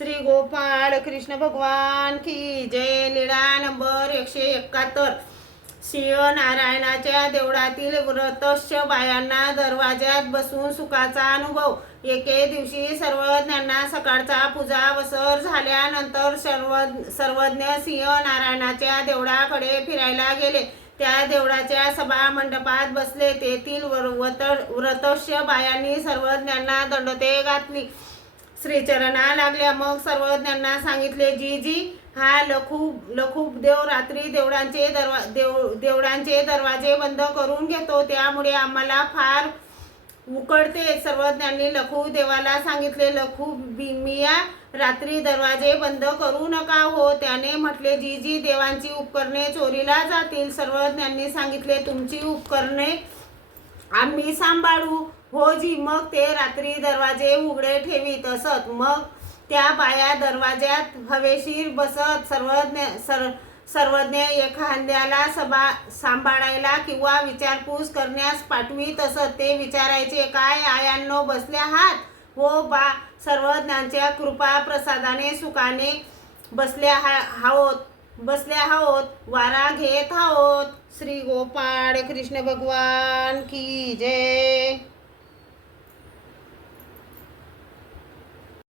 श्री गोपाळ कृष्ण भगवान की जय. लीळा नंबर 171. सिंह नारायणाच्या देवळातील व्रतस्य बायांना दरवाज्यात बसून सुखाचा अनुभव. एके दिवशी सर्वज्ञांना सकाळचा पूजा वसर झाल्यानंतर सर्वज्ञ सिंह नारायणाच्या देवळाकडे फिरायला गेले. त्या देवळाच्या सभा मंडपात बसले. तेथील व्रतस्य बायांनी सर्वज्ञांना दंडोते घातली. श्रीचरणा लागल्या. मग सर्वज्ञांना सांगितले, जी हा लखूप देव रात्री देवळांचे दरवाजे बंद करून घेतो, त्यामुळे आम्हाला फार उकडते. सर्वज्ञांनी लखू देवाला सांगितले, लखू मिया रात्री दरवाजे बंद करू नका हो. त्याने म्हटले, जी देवांची उपकरणे चोरीला जातील. सर्वज्ञांनी सांगितले, तुमची उपकरणे आम्ही सांभाळू हो जी. मग ते रात्री दरवाजे उघडे ठेवीत असत. मग त्या बाया दरवाज्यात हवेशीर बसत. सर्वज्ञ एखाद्याला सभा सांभाळायला किंवा विचारपूस करण्यास पाठवीत असत. ते विचारायचे, काय आयांनो बसल्या आहात हो बा. सर्वज्ञांच्या कृपा प्रसादाने सुखाने बसल्या आहोत, वारा घेत आहोत. श्री गोपाळ कृष्ण भगवान की जय.